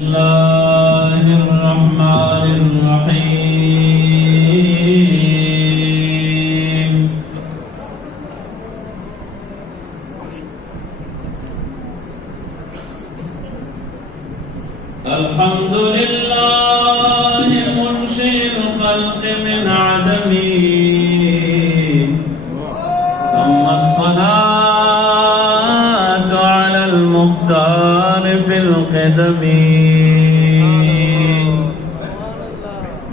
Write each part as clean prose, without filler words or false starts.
الله الرحمن الرحيم الحمد لله منشئ الخلق من عدم ثم الصلاة على المختار في القدم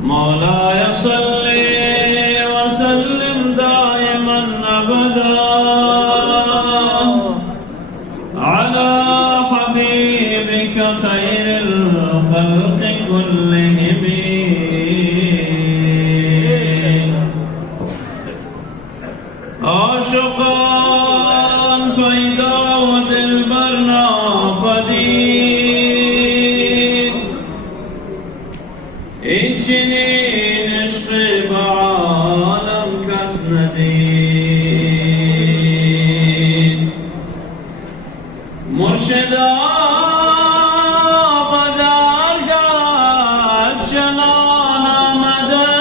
مولاي صل وسلم دائما أبدا على حبيبك خير الخلق كلهم عاشقان پیدا و دلبر ناپدید این چنین عشق به عالم کس ندید مرشدا بدرگاه چنان آمده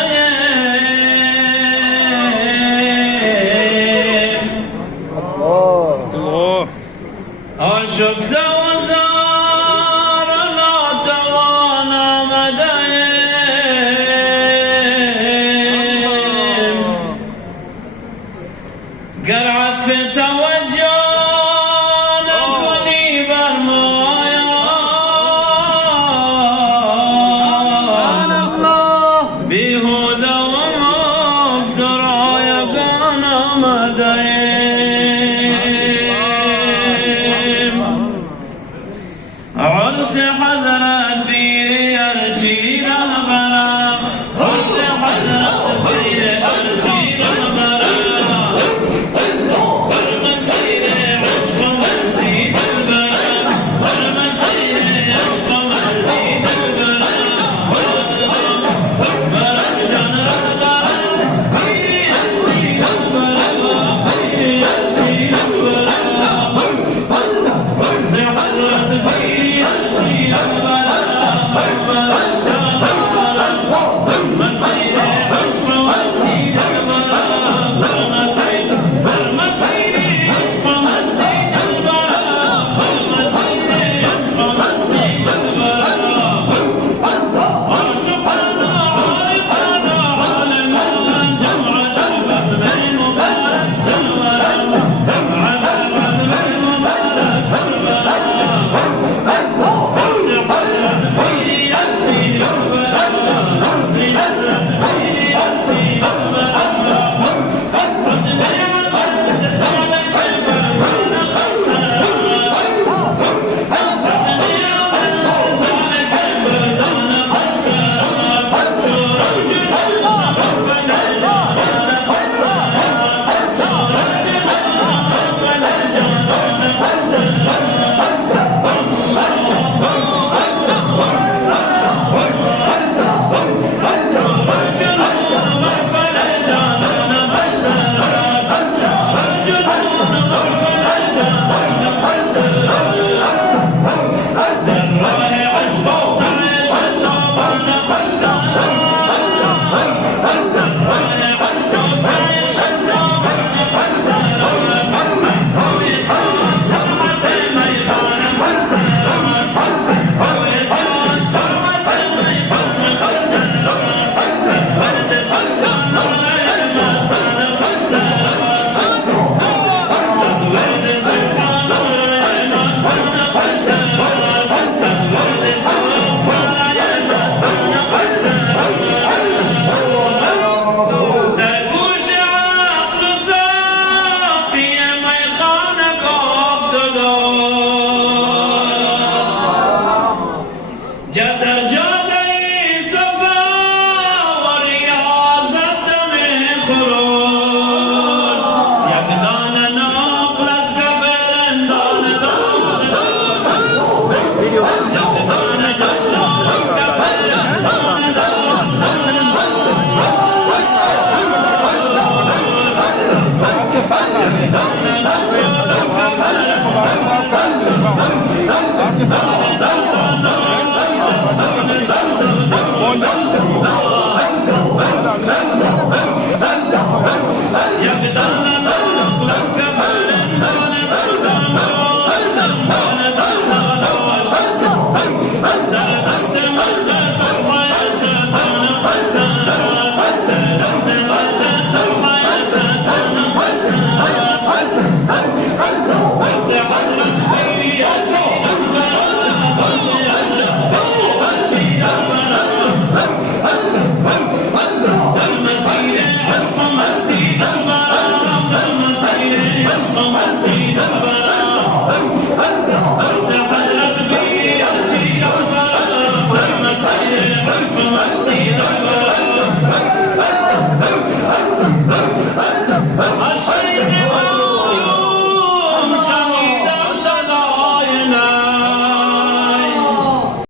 آشفته و زار ناتوان آمده گر عطف توجه نکنی بر مایا بیهوده و مفترایگان آمده عرس حضرت پیر ارچی رهبرم عرس حضرت پیر ارچی رهبرم بر مسیر عشق و مستی دلبرم بر مسیر عشق و مستی دلبرم برم جان رهبرم پیر ارچی رهبرم پیر ارچی رهبرم عرس حضرت پیر ارچی رهبرم يقدر